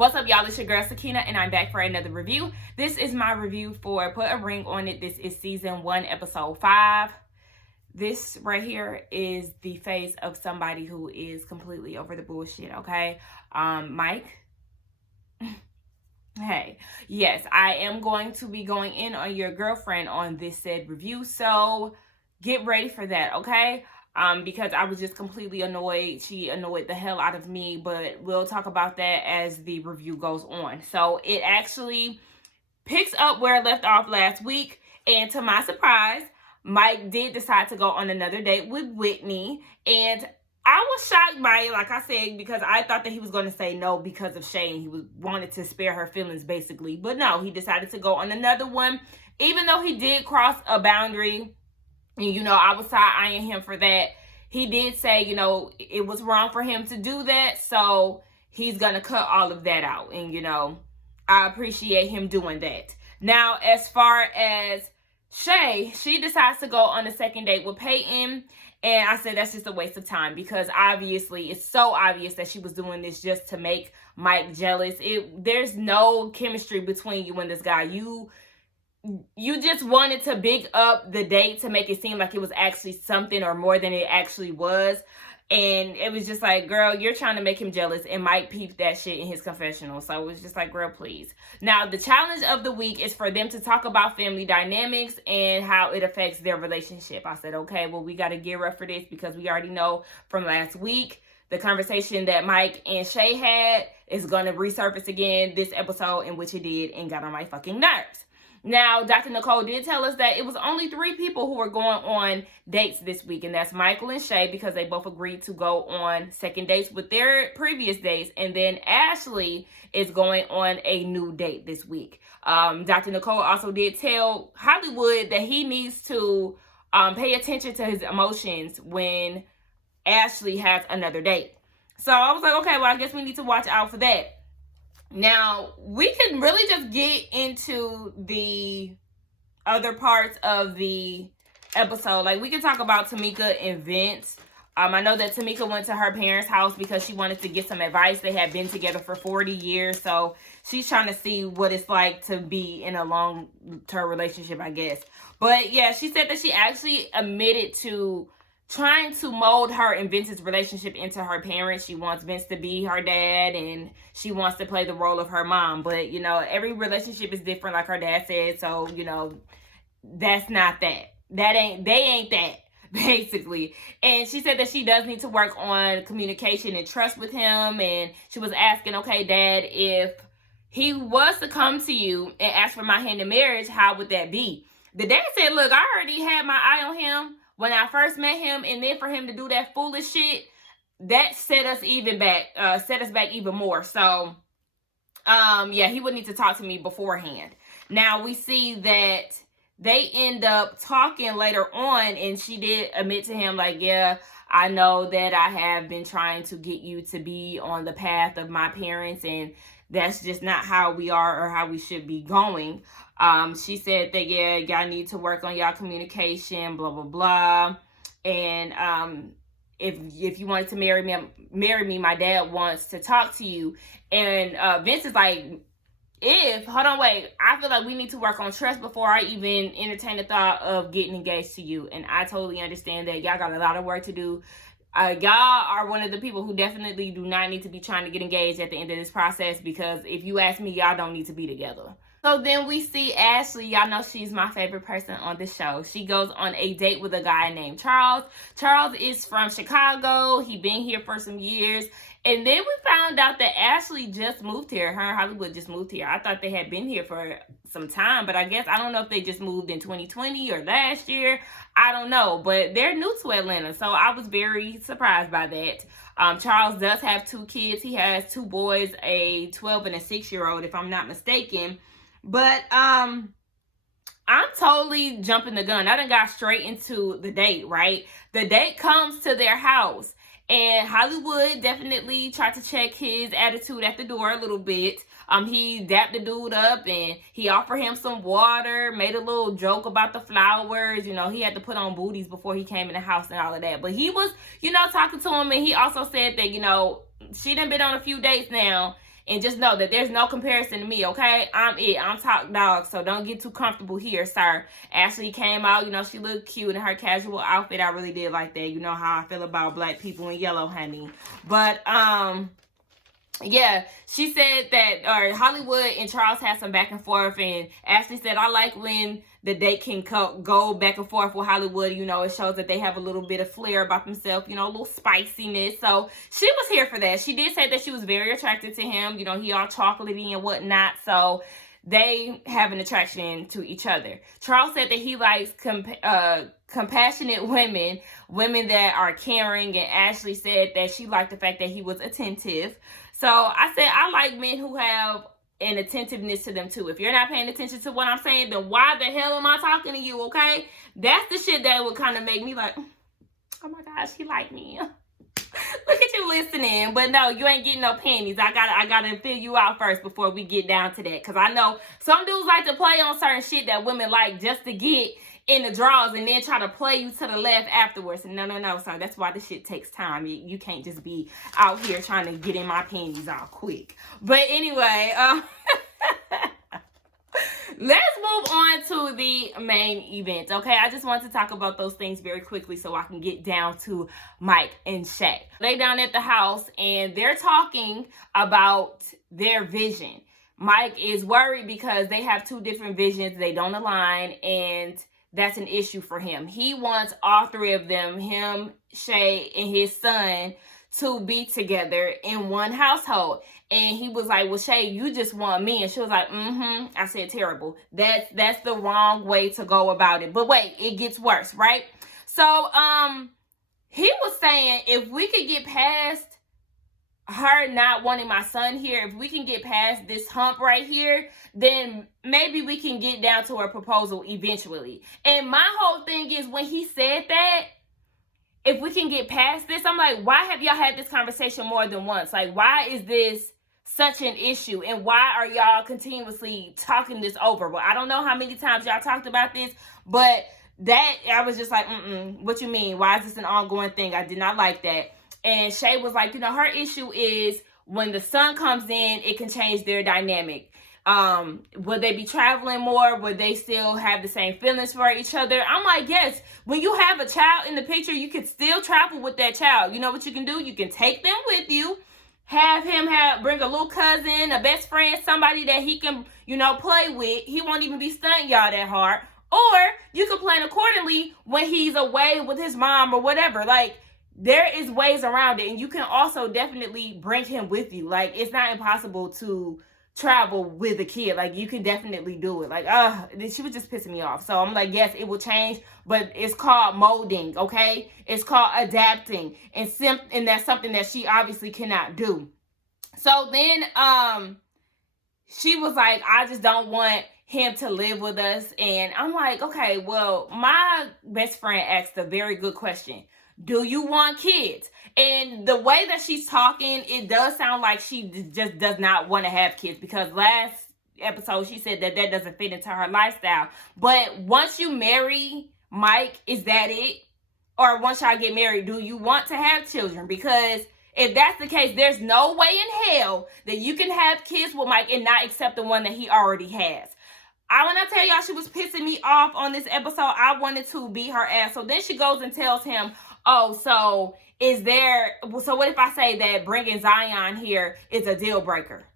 What's up, y'all? It's your girl Sakina, and I'm back for another review. This is my review for Put a Ring on It. This is season 1, episode 5. This right here is the face of somebody who is completely over the bullshit, okay? Mike. Hey, yes, I am going to be going in on your girlfriend on this said review, so get ready for that, okay? Because I was just completely annoyed. She annoyed the hell out of me, but we'll talk about that as the review goes on. So it actually picks up where it left off last week, and to my surprise, Mike did decide to go on another date with Whitney, and I was shocked by it, like I said, because I thought that he was going to say no because of Shay. He wanted to spare her feelings, basically. But no, he decided to go on another one, even though he did cross a boundary. And, you know, I was side-eyeing him for that. He did say, you know, it was wrong for him to do that. So he's going to cut all of that out. And, you know, I appreciate him doing that. Now, as far as Shay, she decides to go on a second date with Peyton. And I said that's just a waste of time because obviously it's so obvious that she was doing this just to make Mike jealous. There's no chemistry between you and this guy. You just wanted to big up the date to make it seem like it was actually something or more than it actually was. And it was just like, girl, you're trying to make him jealous. And Mike peeped that shit in his confessional. So it was just like, girl, please. Now, the challenge of the week is for them to talk about family dynamics and how it affects their relationship. I said, okay, well, we got to gear up for this because we already know from last week the conversation that Mike and Shay had is going to resurface again this episode, in which it did and got on my fucking nerves. Now, Dr. Nicole did tell us that it was only 3 people who were going on dates this week, and that's Michael and Shay, because they both agreed to go on second dates with their previous dates, and then Ashley is going on a new date this week. Dr. Nicole also did tell Hollywood that he needs to pay attention to his emotions when Ashley has another date. So I was like, okay, well, I guess we need to watch out for that. Now, we can really just get into the other parts of the episode. Like, we can talk about Tamika and Vince. I know that Tamika went to her parents' house because she wanted to get some advice. They had been together for 40 years, so she's trying to see what it's like to be in a long-term relationship, I guess. But, yeah, she said that she actually admitted to trying to mold her and Vince's relationship into her parents. She wants Vince to be her dad, and she wants to play the role of her mom. But, you know, every relationship is different, like her dad said. So, you know, that's not that. They ain't that, basically. And she said that she does need to work on communication and trust with him. And she was asking, okay, Dad, if he was to come to you and ask for my hand in marriage, how would that be? The dad said, look, I already had my eye on him when I first met him, and then for him to do that foolish shit, that set us back even more. So, yeah, he would need to talk to me beforehand. Now, we see that they end up talking later on, and she did admit to him, like, yeah, I know that I have been trying to get you to be on the path of my parents, and that's just not how we are or how we should be going. She said that, yeah, y'all need to work on y'all communication, blah, blah, blah. And if you wanted to marry me, my dad wants to talk to you. And Vince is like, hold on, wait, I feel like we need to work on trust before I even entertain the thought of getting engaged to you. And I totally understand that y'all got a lot of work to do. Y'all are one of the people who definitely do not need to be trying to get engaged at the end of this process, because if you ask me, y'all don't need to be together. So then we see Ashley. Y'all know she's my favorite person on the show. She goes on a date with a guy named Charles. Charles is from Chicago. He been here for some years. And then we found out that Ashley just moved here. Her and Hollywood just moved here. I thought they had been here for some time, but I don't know if they just moved in 2020 or last year. I don't know, but they're new to Atlanta, so I was very surprised by that. Charles does have 2 kids. He has 2 boys, a 12 and a 6-year-old, if I'm not mistaken. But I'm totally jumping the gun. I done got straight into the date, right? The date comes to their house, and Hollywood definitely tried to check his attitude at the door a little bit. He dapped the dude up, and he offered him some water, made a little joke about the flowers. You know, he had to put on booties before he came in the house and all of that. But he was, you know, talking to him, and he also said that, you know, she done been on a few dates now, And just know that there's no comparison to me, okay? I'm it. I'm top dog, so don't get too comfortable here, sir. Ashley came out, you know, she looked cute in her casual outfit. I really did like that. You know how I feel about black people in yellow, honey. But, yeah, she said that Hollywood and Charles had some back and forth, and Ashley said, I like when the date can go back and forth with Hollywood. You know, it shows that they have a little bit of flair about themselves, you know, a little spiciness. So she was here for that. She did say that she was very attracted to him. You know, he all chocolatey and whatnot. So they have an attraction to each other. Charles said that he likes compassionate women that are caring, and Ashley said that she liked the fact that he was attentive. So I said, I like men who have an attentiveness to them too. If you're not paying attention to what I'm saying, then why the hell am I talking to you, okay? That's the shit that would kind of make me like, oh my gosh, he like me. Look at you listening. But no, you ain't getting no panties. I gotta fill you out first before we get down to that. Because I know some dudes like to play on certain shit that women like just to get in the draws and then try to play you to the left afterwards. And no, sir. That's why this shit takes time. You can't just be out here trying to get in my panties all quick. But anyway, let's move on to the main event, okay? I just want to talk about those things very quickly so I can get down to Mike and Shay. They down at the house and they're talking about their vision. Mike is worried because they have two different visions. They don't align, and that's an issue for him. He wants all three of them, him, Shay, and his son, to be together in one household. And he was like, well, Shay, you just want me. And she was like, I said, terrible. That's the wrong way to go about it. But wait, it gets worse, right? So he was saying, if we could get past her not wanting my son here, if we can get past this hump right here, then maybe we can get down to a proposal eventually. And my whole thing is, when he said that, if we can get past this, I'm like, why have y'all had this conversation more than once? Like, why is this such an issue? And why are y'all continuously talking this over? Well, I don't know how many times y'all talked about this, but that, I was just like, what you mean? Why is this an ongoing thing? I did not like that. And Shay was like, you know, her issue is when the son comes in, it can change their dynamic. Would they be traveling more? Would they still have the same feelings for each other? I'm like, yes. When you have a child in the picture, you can still travel with that child. You know what you can do? You can take them with you. Have him bring a little cousin, a best friend, somebody that he can, you know, play with. He won't even be stunting y'all that hard. Or you can plan accordingly when he's away with his mom or whatever. Like, there is ways around it. And you can also definitely bring him with you. Like, it's not impossible to travel with a kid. Like, you can definitely do it. Like, she was just pissing me off. So I'm like, yes, it will change, but it's called molding, okay? It's called adapting. And that's something that she obviously cannot do. So then she was like, I just don't want him to live with us. And I'm like, okay, well, my best friend asked a very good question. Do you want kids? And the way that she's talking, it does sound like she just does not want to have kids, because last episode she said that doesn't fit into her lifestyle. But once you marry Mike, is that it? Or once y'all get married, do you want to have children? Because if that's the case, there's no way in hell that you can have kids with Mike and not accept the one that he already has. When I tell y'all she was pissing me off on this episode, I wanted to beat her ass. So then she goes and tells him, oh, so what if I say that bringing Zion here is a deal breaker?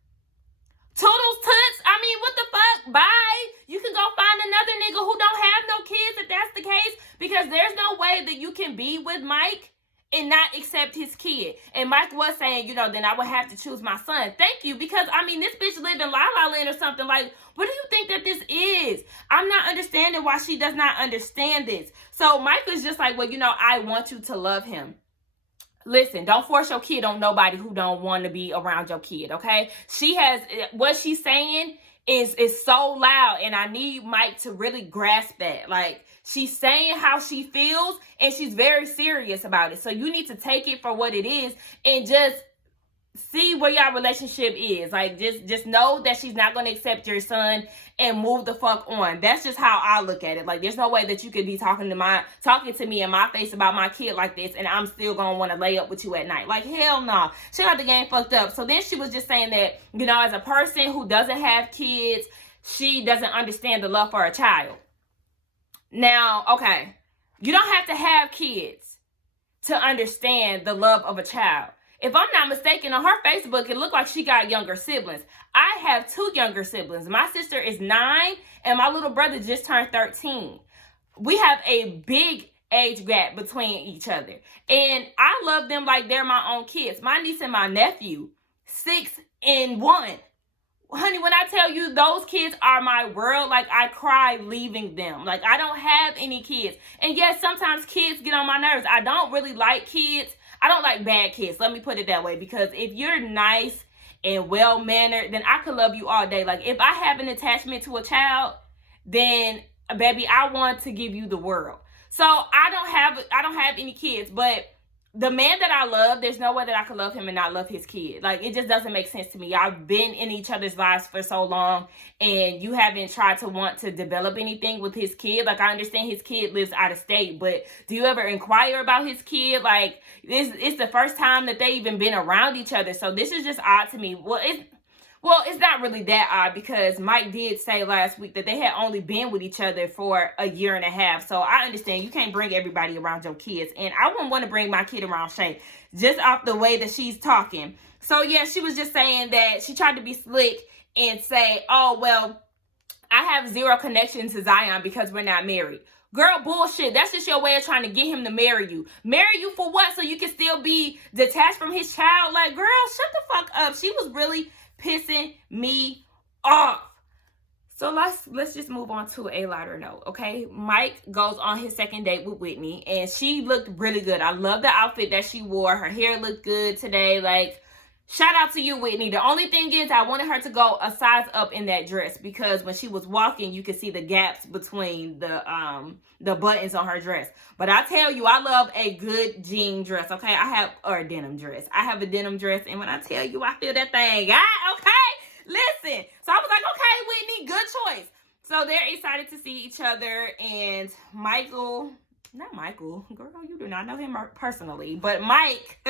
Toodles toots. I mean, what the fuck? Bye. You can go find another nigga who don't have no kids if that's the case, because there's no way that you can be with Mike and not accept his kid. And Mike was saying, you know, then I would have to choose my son. Thank you, because, I mean, this bitch live in La La Land or something. Like, what do you think that this is? I'm not understanding why she does not understand this. So Mike was just like, well, you know, I want you to love him. Listen, don't force your kid on nobody who don't want to be around your kid, okay? What she's saying is so loud, and I need Mike to really grasp that. Like, she's saying how she feels, and she's very serious about it. So you need to take it for what it is and just see where your relationship is. Like, just know that she's not going to accept your son and move the fuck on. That's just how I look at it. Like, there's no way that you could be talking to me in my face about my kid like this, and I'm still going to want to lay up with you at night. Like, hell no. She got the game fucked up. So then she was just saying that, you know, as a person who doesn't have kids, she doesn't understand the love for a child. Now, okay, you don't have to have kids to understand the love of a child. If I'm not mistaken, on her Facebook, it looked like she got younger siblings. I have 2 younger siblings. My sister is 9, and my little brother just turned 13. We have a big age gap between each other. And I love them like they're my own kids. My niece and my nephew, 6 and 1. Honey, when I tell you those kids are my world, like, I cry leaving them. Like, I don't have any kids. And yes, sometimes kids get on my nerves. I don't really like kids. I don't like bad kids. Let me put it that way. Because if you're nice and well-mannered, then I could love you all day. Like, if I have an attachment to a child, then, baby, I want to give you the world. So I don't have any kids, but the man that I love, there's no way that I could love him and not love his kid. Like, it just doesn't make sense to me. I've been in each other's lives for so long, and you haven't tried to want to develop anything with his kid. Like, I understand his kid lives out of state, but do you ever inquire about his kid? Like, it's the first time that they even been around each other. So this is just odd to me. Well, it's not really that odd, because Mike did say last week that they had only been with each other for a year and a half. So I understand you can't bring everybody around your kids. And I wouldn't want to bring my kid around Shay, just off the way that she's talking. So yeah, she was just saying that she tried to be slick and say, oh, well, I have 0 connection to Zion because we're not married. Girl, bullshit. That's just your way of trying to get him to marry you. Marry you for what? So you can still be detached from his child? Like, girl, shut the fuck up. She was really pissing me off. So let's just move on to a lighter note, okay? Mike goes on his second date with Whitney, and she looked really good. I love the outfit that she wore. Her hair looked good today. Like, shout out to you, Whitney. The only thing is I wanted her to go a size up in that dress, because when she was walking, you could see the gaps between the buttons on her dress. But I tell you, I love a good jean dress, okay? Or a denim dress. I have a denim dress, and when I tell you, I feel that thing. Okay? Listen. So I was like, okay, Whitney, good choice. So they're excited to see each other, and Michael, girl, you do not know him personally, but Mike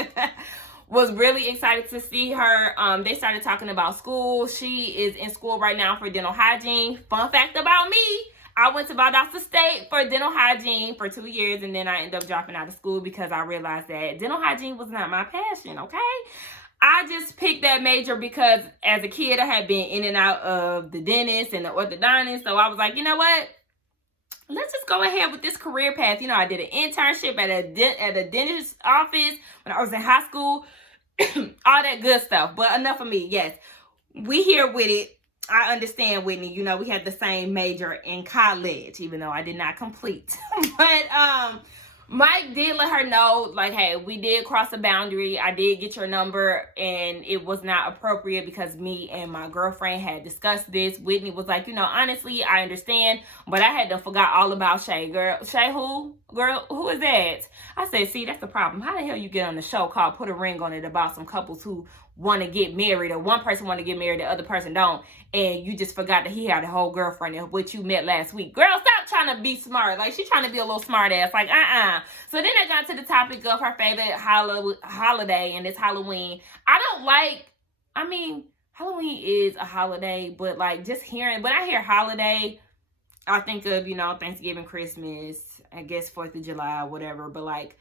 was really excited to see her. They started talking about school. She is in school right now for dental hygiene. Fun fact about me, I went to Valdosta State for dental hygiene for 2 years, and then I ended up dropping out of school because I realized that dental hygiene was not my passion, okay? I just picked that major because as a kid, I had been in and out of the dentist and the orthodontist, so I was like, you know what? Let's just go ahead with this career path. You know, I did an internship at a dentist's office when I was in high school, all that good stuff. But enough of me. Yes, we here with it. I understand, Whitney. You know, we had the same major in college, even though I did not complete. But Mike did let her know, like, hey, we did cross a boundary. I did get your number, and it was not appropriate because me and my girlfriend had discussed this. Whitney was like, you know, honestly, I understand, but I had to forgot all about Shay. Girl, Shay who? Girl, who is that? I said, see, that's the problem. How the hell you get on the show called Put a Ring on It about some couples who want to get married, or one person want to get married, the other person don't, and you just forgot that he had a whole girlfriend of which you met last week. Girl, stop trying to be smart. Like, she's trying to be a little smart ass. Like, So then I got to the topic of her favorite holiday, and it's Halloween. Halloween is a holiday, but like, just when I hear holiday, I think of, you know, Thanksgiving, Christmas, I guess 4th of July, whatever. But like,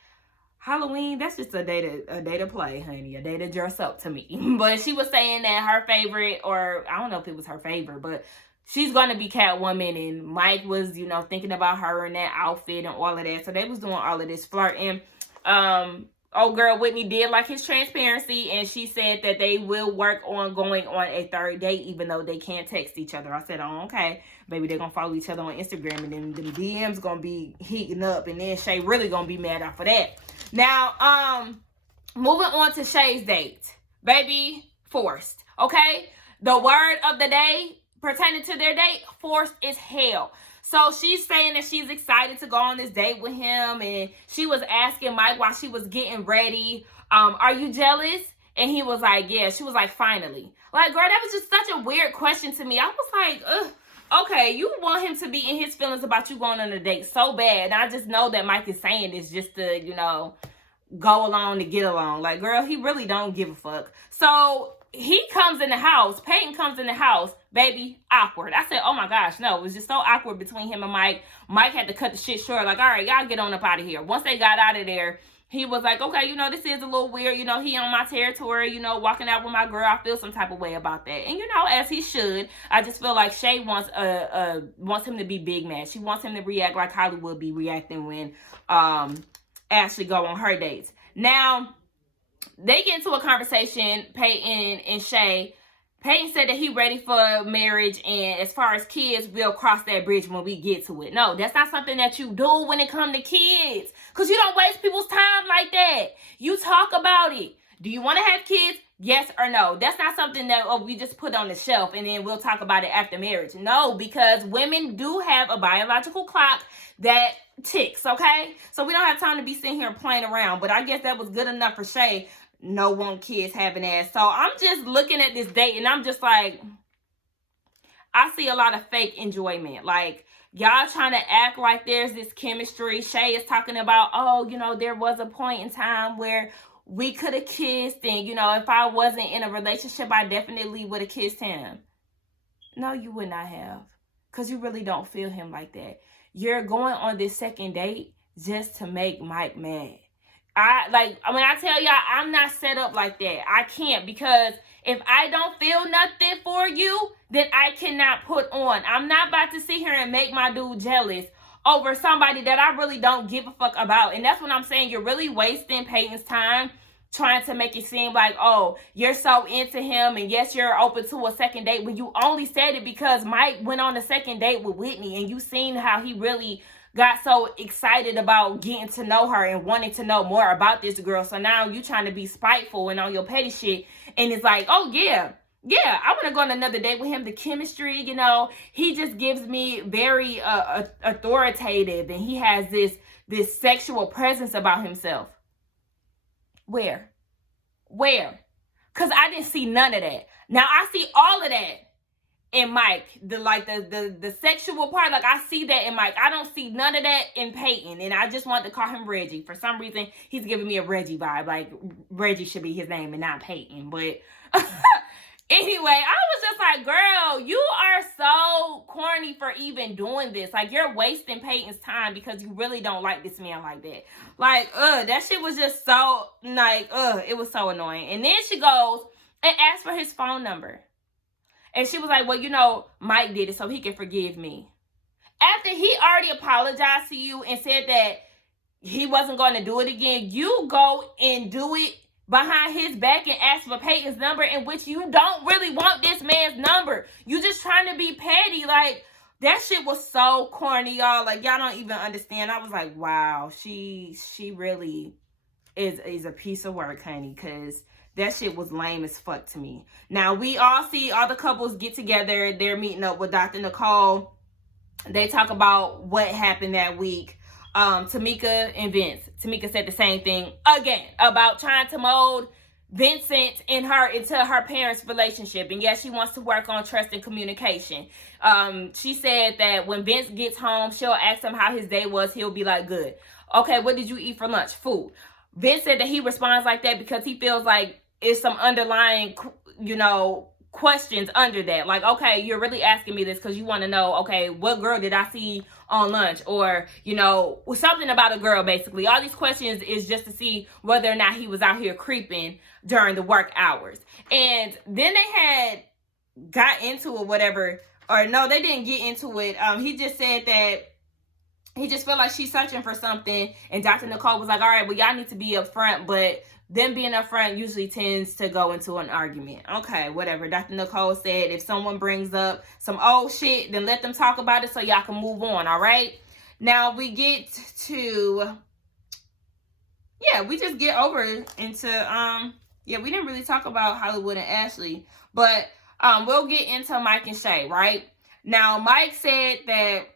Halloween, that's just a day to play, honey. A day to dress up to me. But she was saying that her favorite, or I don't know if it was her favorite, but she's going to be Catwoman. And Mike was, you know, thinking about her in that outfit and all of that. So they was doing all of this flirting. Old girl Whitney did like his transparency, and she said that they will work on going on a 3rd date, even though they can't text each other. I said, oh, okay. Maybe they're going to follow each other on Instagram, and then the DMs going to be heating up, and then Shay really going to be mad off of that. Now, moving on to Shay's date. Baby, forced, okay? The word of the day pertaining to their date, forced is hell. So she's saying that she's excited to go on this date with him, and she was asking Mike while she was getting ready, are you jealous? And he was like, yeah. She was like, finally. Like, girl, that was just such a weird question to me. I was like, ugh, okay, you want him to be in his feelings about you going on a date so bad. And I just know that Mike is saying this just to, you know, go along to get along. Like, girl, he really don't give a fuck. So he comes in the house. Peyton comes in the house. Baby, awkward. I said, oh my gosh, no. It was just so awkward between him and Mike. Mike had to cut the shit short. Like, all right, y'all get on up out of here. Once they got out of there, he was like, okay, you know, this is a little weird. You know, he on my territory, you know, walking out with my girl. I feel some type of way about that. And, you know, as he should. I just feel like Shay wants him to be big mad. She wants him to react like Hollywood be reacting when Ashley go on her dates. Now, they get into a conversation, Peyton and Shay. Peyton said that he ready for marriage, and as far as kids, we'll cross that bridge when we get to it. No, that's not something that you do when it comes to kids, because you don't waste people's time like that. You talk about it. Do you want to have kids? Yes or no? That's not something that we just put on the shelf and then we'll talk about it after marriage. No, because women do have a biological clock that ticks, okay? So we don't have time to be sitting here playing around, but I guess that was good enough for Shay. No one kids having ass. So I'm just looking at this date and I'm just like, I see a lot of fake enjoyment. Like, y'all trying to act like there's this chemistry. Shay is talking about, oh, you know, there was a point in time where we could have kissed, and, you know, if I wasn't in a relationship, I definitely would have kissed him. No, you would not have, because you really don't feel him like that. You're going on this second date just to make Mike mad. When I tell y'all, I'm not set up like that. I can't, because if I don't feel nothing for you, then I cannot put on. I'm not about to sit here and make my dude jealous over somebody that I really don't give a fuck about. And that's what I'm saying. You're really wasting Peyton's time trying to make it seem like, oh, you're so into him, and yes, you're open to a second date, when you only said it because Mike went on a second date with Whitney, and you seen how he really got so excited about getting to know her and wanting to know more about this girl. So now you trying to be spiteful and on your petty shit. And it's like, oh, yeah, I want to go on another date with him. The chemistry, you know, he just gives me very authoritative. And he has this sexual presence about himself. Where? Because I didn't see none of that. Now, I see all of that in Mike, the sexual part. Like, I see that in Mike. I don't see none of that in Peyton. And I just want to call him Reggie. For some reason, he's giving me a Reggie vibe. Like, Reggie should be his name and not Peyton. But anyway, I was just like, girl, you are so corny for even doing this. Like, you're wasting Peyton's time because you really don't like this man like that. Like, that shit was just so, like, it was so annoying. And then she goes and asks for his phone number. And she was like, well, you know, Mike did it so he can forgive me. After he already apologized to you and said that he wasn't going to do it again, you go and do it behind his back and ask for Peyton's number, in which you don't really want this man's number. You just trying to be petty. Like, that shit was so corny, y'all. Like, y'all don't even understand. I was like, wow, she really is a piece of work, honey, because that shit was lame as fuck to me. Now, we all see all the couples get together. They're meeting up with Dr. Nicole. They talk about what happened that week. Tamika and Vince. Tamika said the same thing again about trying to mold Vincent and her into her parents' relationship. And yes, she wants to work on trust and communication. She said that when Vince gets home, she'll ask him how his day was. He'll be like, good. Okay, what did you eat for lunch? Food. Vince said that he responds like that because he feels like it's some underlying, you know, questions under that. Like, okay, you're really asking me this because you want to know, okay, what girl did I see on lunch? Or, you know, something about a girl, basically. All these questions is just to see whether or not he was out here creeping during the work hours. And then they had got into it, whatever. Or no, they didn't get into it. He just said that he just felt like she's searching for something. And Dr. Nicole was like, all right, well, y'all need to be upfront. But them being upfront usually tends to go into an argument. Okay, whatever. Dr. Nicole said if someone brings up some old shit, then let them talk about it so y'all can move on, all right? Now, we get to, we just get over into, we didn't really talk about Hollywood and Ashley. But we'll get into Mike and Shay, right? Now, Mike said that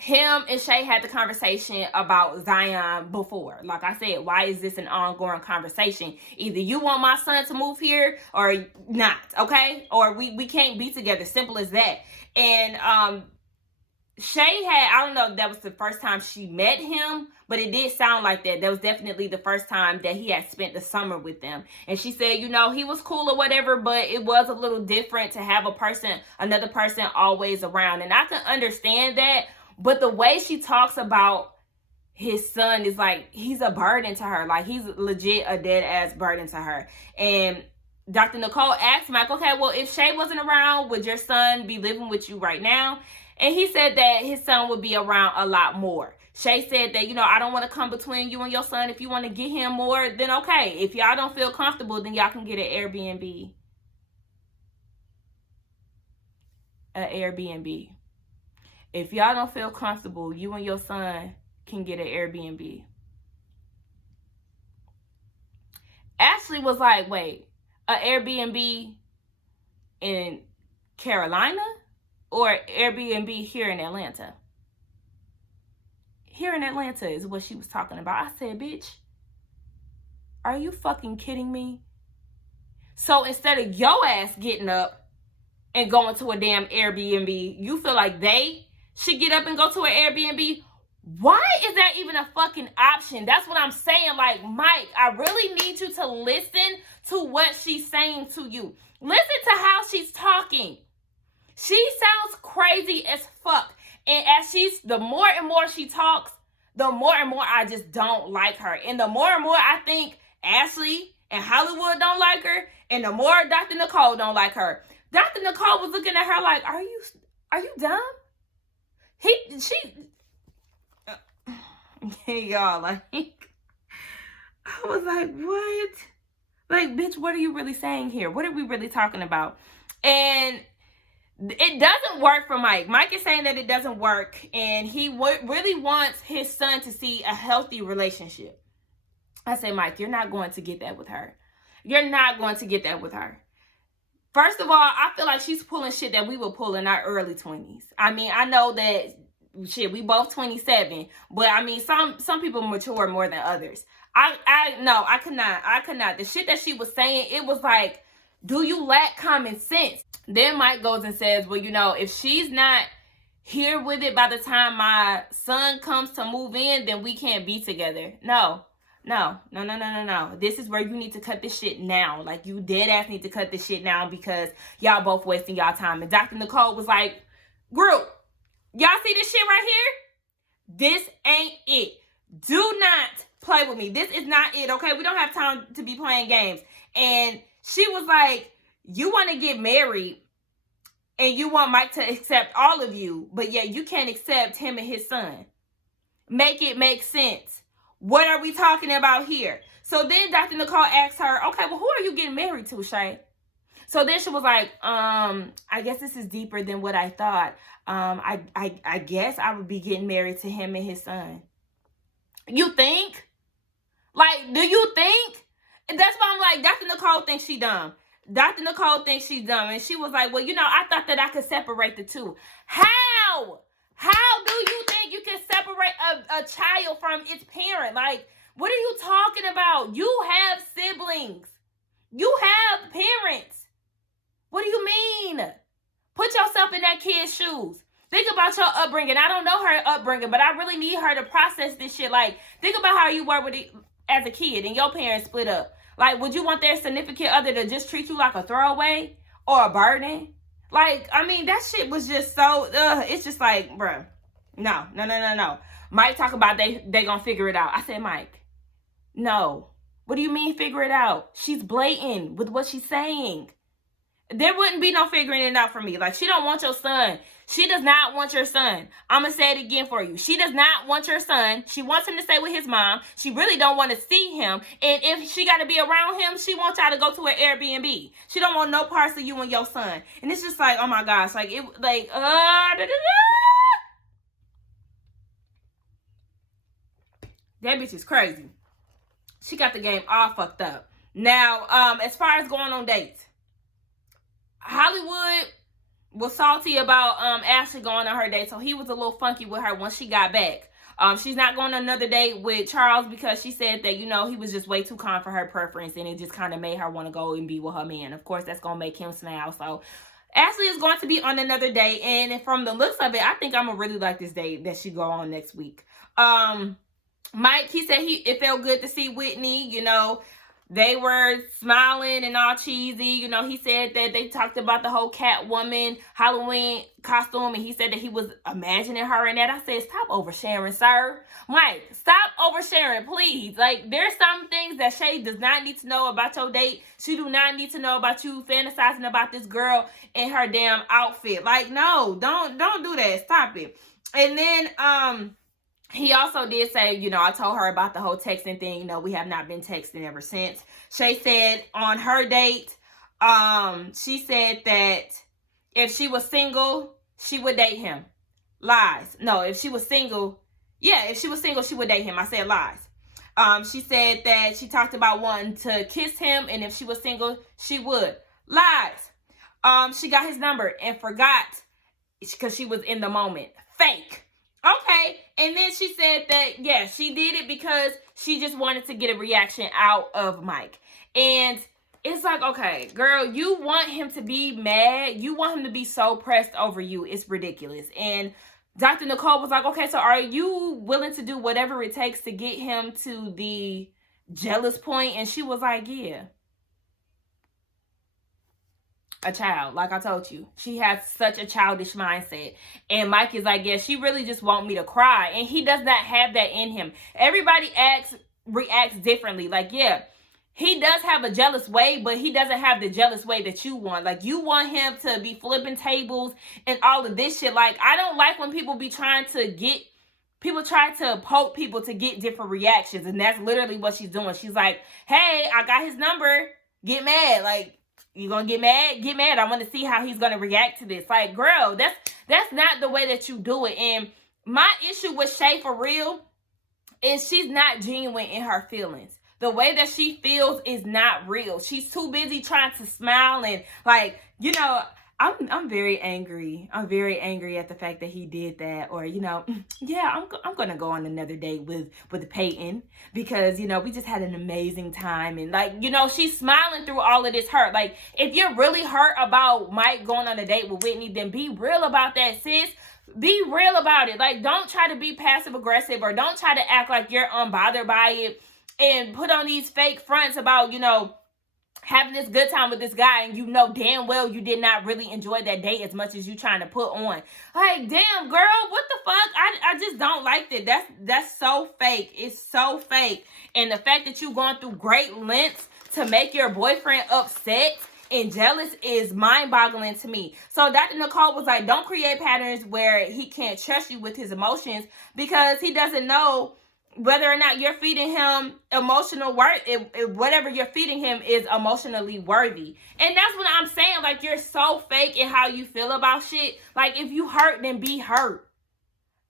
him and Shay had the conversation about Zion before. Like I said, why is this an ongoing conversation? Either you want my son to move here or not, okay? Or we can't be together. Simple as that. And Shay had, I don't know if that was the first time she met him, but it did sound like that. That was definitely the first time that he had spent the summer with them. And she said, you know, he was cool or whatever, but it was a little different to have another person always around. And I can understand that. But the way she talks about his son is like, he's a burden to her. Like, he's legit a dead-ass burden to her. And Dr. Nicole asked him, like, okay, well, if Shay wasn't around, would your son be living with you right now? And he said that his son would be around a lot more. Shay said that, you know, I don't want to come between you and your son. If you want to get him more, then okay. If y'all don't feel comfortable, then y'all can get an Airbnb. If y'all don't feel comfortable, you and your son can get an Airbnb. Ashley was like, wait, an Airbnb in Carolina or Airbnb here in Atlanta? Here in Atlanta is what she was talking about. I said, bitch, are you fucking kidding me? So instead of your ass getting up and going to a damn Airbnb, you feel like they should get up and go to an Airbnb? Why is that even a fucking option? That's what I'm saying. Like, Mike, I really need you to listen to what she's saying to you. Listen to how she's talking. She sounds crazy as fuck. And the more and more she talks, the more and more I just don't like her. And the more and more I think Ashley and Hollywood don't like her, and the more Dr. Nicole don't like her. Dr. Nicole was looking at her like, are you dumb? Y'all, like, I was like, what? Like, bitch, what are you really saying here? What are we really talking about? And it doesn't work for Mike. Mike is saying that it doesn't work, and he really wants his son to see a healthy relationship. I say, Mike, you're not going to get that with her. You're not going to get that with her. First of all, I feel like she's pulling shit that we would pull in our early 20s. I mean, I know that, shit, we both 27, but I mean, some people mature more than others. I could not. The shit that she was saying, it was like, do you lack common sense? Then Mike goes and says, well, you know, if she's not here with it by the time my son comes to move in, then we can't be together. No. This is where you need to cut this shit now. Like, you dead ass need to cut this shit now because y'all both wasting y'all time. And Dr. Nicole was like, group, y'all see this shit right here? This ain't it. Do not play with me. This is not it, okay? We don't have time to be playing games. And she was like, you want to get married and you want Mike to accept all of you, but yet you can't accept him and his son. Make it make sense. What are we talking about here? So then Dr. Nicole asked her, okay, well, who are you getting married to, Shay? So then she was like, I guess this is deeper than what I thought. I guess I would be getting married to him and his son. You think? Like, do you think? And that's why I'm like, Dr. Nicole thinks she dumb. Dr. Nicole thinks she's dumb. And she was like, well, you know, I thought that I could separate the two. How? How do you think you can separate a child from its parent? Like, what are you talking about? You have siblings. You have parents. What do you mean? Put yourself in that kid's shoes. Think about your upbringing. I don't know her upbringing, but I really need her to process this shit. Like, think about how you were with it as a kid and your parents split up. Like, would you want their significant other to just treat you like a throwaway or a burden? Like, I mean, that shit was just so, it's just like, bruh, no. Mike talk about they gonna figure it out. I said, Mike, no. What do you mean figure it out? She's blatant with what she's saying. There wouldn't be no figuring it out for me. Like, she don't want your son. She does not want your son. I'm going to say it again for you. She does not want your son. She wants him to stay with his mom. She really don't want to see him. And if she got to be around him, she wants y'all to go to an Airbnb. She don't want no parts of you and your son. And it's just like, oh my gosh. Like, that bitch is crazy. She got the game all fucked up. Now, as far as going on dates, Hollywood was salty about Ashley going on her date, so he was a little funky with her once she got back. She's not going on another date with Charles because she said that, you know, he was just way too calm for her preference, and it just kind of made her want to go and be with her man. Of course, that's going to make him smile. So Ashley is going to be on another date, and from the looks of it, I think I'm going to really like this date that she go on next week. Mike, he said it felt good to see Whitney, you know. They were smiling and all cheesy. You know, he said that they talked about the whole Catwoman Halloween costume, and he said that he was imagining her in that. I said, stop oversharing, sir. Mike, stop oversharing, please. Like, there's some things that Shay does not need to know about your date. She do not need to know about you fantasizing about this girl in her damn outfit. Like, no, don't do that. Stop it. And then, he also did say, you know, I told her about the whole texting thing. You know, we have not been texting ever since. Shay said on her date, she said that if she was single, she would date him. Lies. No, if she was single, if she was single, she would date him. I said lies. She said that she talked about wanting to kiss him, and if she was single, she would. Lies. She got his number and forgot because she was in the moment. Fake. Okay, and then she said that, yeah, she did it because she just wanted to get a reaction out of Mike. And it's like, okay, girl, you want him to be mad. You want him to be so pressed over you. It's ridiculous. And Dr. Nicole was like, okay, so are you willing to do whatever it takes to get him to the jealous point? And she was like, yeah. A child, like I told you. She has such a childish mindset. And Mike is like, yeah, she really just want me to cry. And he does not have that in him. Everybody reacts differently. Like, yeah, he does have a jealous way, but he doesn't have the jealous way that you want. Like, you want him to be flipping tables and all of this shit. Like, I don't like when people be trying to try to poke people to get different reactions. And that's literally what she's doing. She's like, hey, I got his number. Get mad. Like, you gonna get mad? Get mad. I want to see how he's gonna react to this. Like, girl, that's not the way that you do it. And my issue with Shay for real is she's not genuine in her feelings. The way that she feels is not real. She's too busy trying to smile and, like, you know, I'm very angry. I'm very angry at the fact that he did that. Or, you know, yeah, I'm gonna go on another date with Peyton because, you know, we just had an amazing time. And, like, you know, she's smiling through all of this hurt. Like, if you're really hurt about Mike going on a date with Whitney, then be real about that, sis. Be real about it. Like, don't try to be passive aggressive or don't try to act like you're unbothered by it and put on these fake fronts about, you know, having this good time with this guy, and you know damn well you did not really enjoy that date as much as you trying to put on. Like, damn, girl, what the fuck? I just don't like that. That's so fake. It's so fake. And the fact that you going through great lengths to make your boyfriend upset and jealous is mind-boggling to me. So Dr. Nicole was like, don't create patterns where he can't trust you with his emotions because he doesn't know whether or not you're feeding him emotional worth, whatever you're feeding him is emotionally worthy. And that's what I'm saying. Like, you're so fake in how you feel about shit. Like, if you hurt, then be hurt.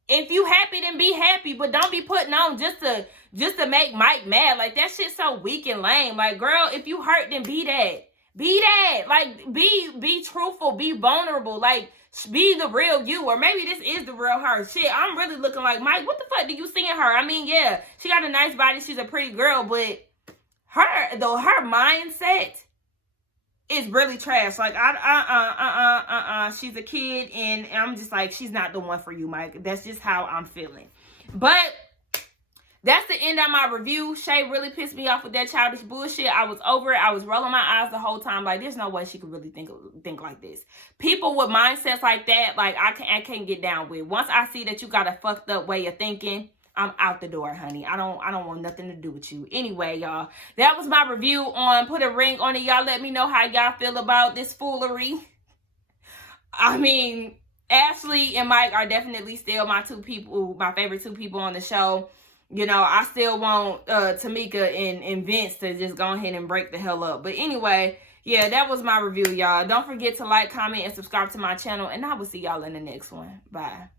If you happy, then be happy. But don't be putting on just to make Mike mad. Like, that shit's so weak and lame. Like, girl, if you hurt, then be that. Be that. Like, be truthful. Be vulnerable. Like, be the real you, or maybe this is the real her. Shit, I'm really looking like Mike. What the fuck do you see in her? I mean, yeah, she got a nice body. She's a pretty girl, but her mindset is really trash. Like, she's a kid, and I'm just like, she's not the one for you, Mike. That's just how I'm feeling. But that's the end of my review. Shay really pissed me off with that childish bullshit. I was over it. I was rolling my eyes the whole time. Like, there's no way she could really think like this. People with mindsets like that, like, I can't get down with. Once I see that you got a fucked up way of thinking, I'm out the door, honey. I don't want nothing to do with you. Anyway, y'all, that was my review on Put a Ring on It. Y'all let me know how y'all feel about this foolery. I mean, Ashley and Mike are definitely still my favorite two people on the show. You know, I still want Tamika and Vince to just go ahead and break the hell up. But anyway, yeah, that was my review, y'all. Don't forget to like, comment, and subscribe to my channel. And I will see y'all in the next one. Bye.